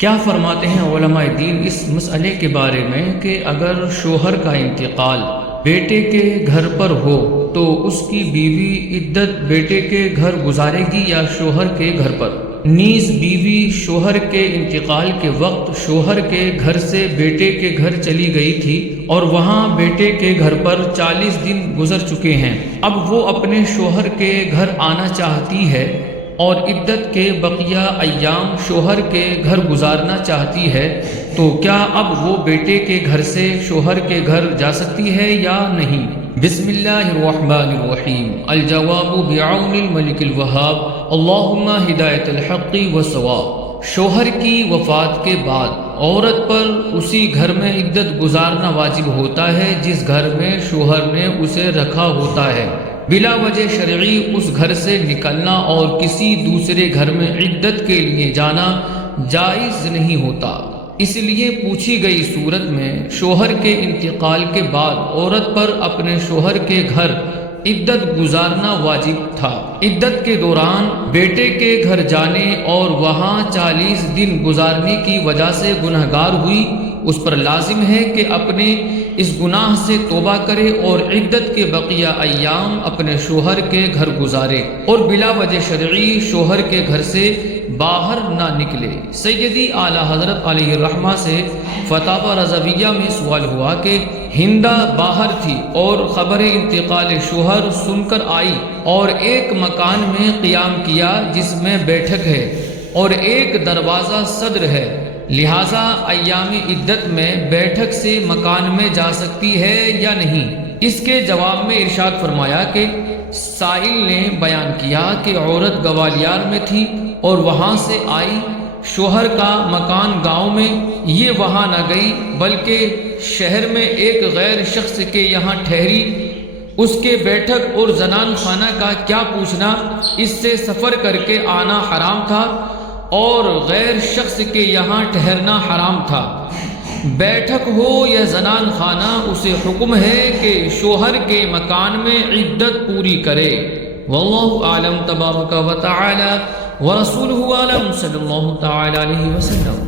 کیا فرماتے ہیں علماء دین اس مسئلے کے بارے میں کہ اگر شوہر کا انتقال بیٹے کے گھر پر ہو تو اس کی بیوی عدت بیٹے کے گھر گزارے گی یا شوہر کے گھر پر؟ نیز بیوی شوہر کے انتقال کے وقت شوہر کے گھر سے بیٹے کے گھر چلی گئی تھی اور وہاں بیٹے کے گھر پر 40 دن گزر چکے ہیں، اب وہ اپنے شوہر کے گھر آنا چاہتی ہے اور عدت کے بقیہ ایام شوہر کے گھر گزارنا چاہتی ہے، تو کیا اب وہ بیٹے کے گھر سے شوہر کے گھر جا سکتی ہے یا نہیں؟ بسم اللہ الرحمن الرحیم۔ الجواب بعون الملک الوہاب، اللہم ہدایت الحق والصواب۔ شوہر کی وفات کے بعد عورت پر اسی گھر میں عدت گزارنا واجب ہوتا ہے جس گھر میں شوہر نے اسے رکھا ہوتا ہے۔ بلا وجہ شرعی اس گھر سے نکلنا اور کسی دوسرے گھر میں عدت کے لیے جانا جائز نہیں ہوتا۔ اس لیے پوچھی گئی صورت میں شوہر کے انتقال کے بعد عورت پر اپنے شوہر کے گھر عدت گزارنا واجب تھا۔ عدت کے دوران بیٹے کے گھر جانے اور وہاں 40 دن گزارنے کی وجہ سے گنہگار ہوئی، اس پر لازم ہے کہ اپنے اس گناہ سے توبہ کرے اور عدت کے بقیہ ایام اپنے شوہر کے گھر گزارے اور بلا وجہ شرعی شوہر کے گھر سے باہر نہ نکلے۔ سیدی اعلیٰ حضرت علیہ الرحمہ سے فتاوی رضویہ میں سوال ہوا کہ ہندہ باہر تھی اور خبر انتقال شوہر سن کر آئی اور ایک مکان میں قیام کیا جس میں بیٹھک ہے اور ایک دروازہ صدر ہے، لہٰذا ایام عدت میں بیٹھک سے مکان میں جا سکتی ہے یا نہیں؟ اس کے جواب میں ارشاد فرمایا کہ سائل نے بیان کیا کہ عورت گوالیار میں تھی اور وہاں سے آئی، شوہر کا مکان گاؤں میں، یہ وہاں نہ گئی بلکہ شہر میں ایک غیر شخص کے یہاں ٹھہری، اس کے بیٹھک اور زنان خانہ کا کیا پوچھنا، اس سے سفر کر کے آنا حرام تھا اور غیر شخص کے یہاں ٹھہرنا حرام تھا۔ بیٹھک ہو یا زنان خانہ، اسے حکم ہے کہ شوہر کے مکان میں عدت پوری کرے۔ واللہ اعلم تبارک و تعالی ورسولہ اعلم صلی اللہ تعالی علیہ وسلم۔